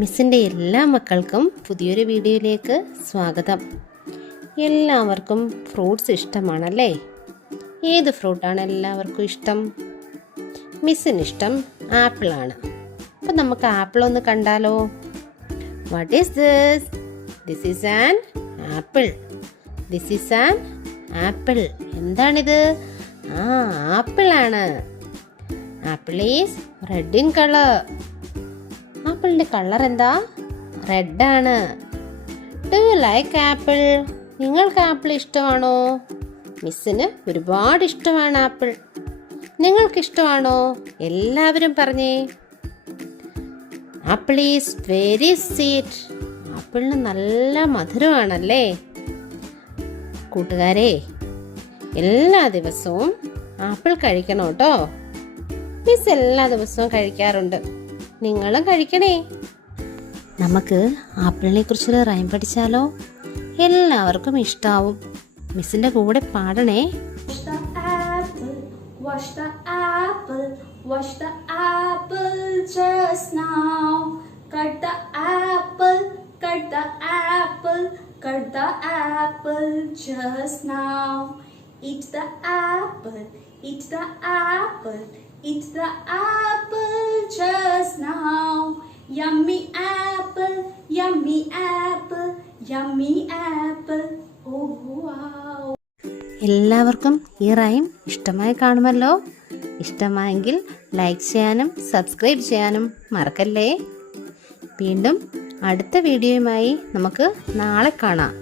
മിസ്സിൻ്റെ എല്ലാ മക്കൾക്കും പുതിയൊരു വീഡിയോയിലേക്ക് സ്വാഗതം. എല്ലാവർക്കും ഫ്രൂട്ട്സ് ഇഷ്ടമാണല്ലേ? ഏത് ഫ്രൂട്ടാണ് എല്ലാവർക്കും ഇഷ്ടം? മിസ്സിന് ഇഷ്ടം ആപ്പിളാണ്. അപ്പം നമുക്ക് ആപ്പിൾ ഒന്ന് കണ്ടാലോ? What is this? This is an apple. This is an apple. എന്താണിത്? ആപ്പിളാണ്. Apple is red in colour. ആപ്പിളിൻ്റെ കളർ എന്താ? റെഡാണ്. Do you like apple? നിങ്ങൾക്ക് ആപ്പിൾ ഇഷ്ടമാണോ? മിസ്സിന് ഒരുപാട് ഇഷ്ടമാണ് ആപ്പിൾ. നിങ്ങൾക്ക് ഇഷ്ടമാണോ? എല്ലാവരും പറഞ്ഞേ. Apple is very sweet. ആപ്പിളിന് നല്ല മധുരമാണല്ലേ? കൂട്ടുകാരെ, എല്ലാ ദിവസവും ആപ്പിൾ കഴിക്കണം കേട്ടോ. മിസ് എല്ലാ ദിവസവും കഴിക്കാറുണ്ട്. നിങ്ങളും കഴിക്കണേ. നമുക്ക് ആപ്പിളിനെ കുറിച്ചൊരു റൈം പഠിച്ചാലോ? എല്ലാവർക്കും ഇഷ്ടാവും. മിസ്സിന്റെ കൂടെ പാടണേ. Wash the apple, wash the apple just now. Cut the apple, cut the apple, cut the apple just now. Eat the apple, eat the apple, eat the apple just now. Yummy apple, yummy apple, yummy apple. Oh wow. എല്ലാവർക്കും ഈ rhyme ഇഷ്ടമായി കാണുമല്ലോ. ഇഷ്ടമായെങ്കിൽ like ചെയ്യാനും subscribe ചെയ്യാനും മറക്കല്ലേ. വീണ്ടും അടുത്ത വീഡിയോയുമായി നമുക്ക് നാളെ കാണാം.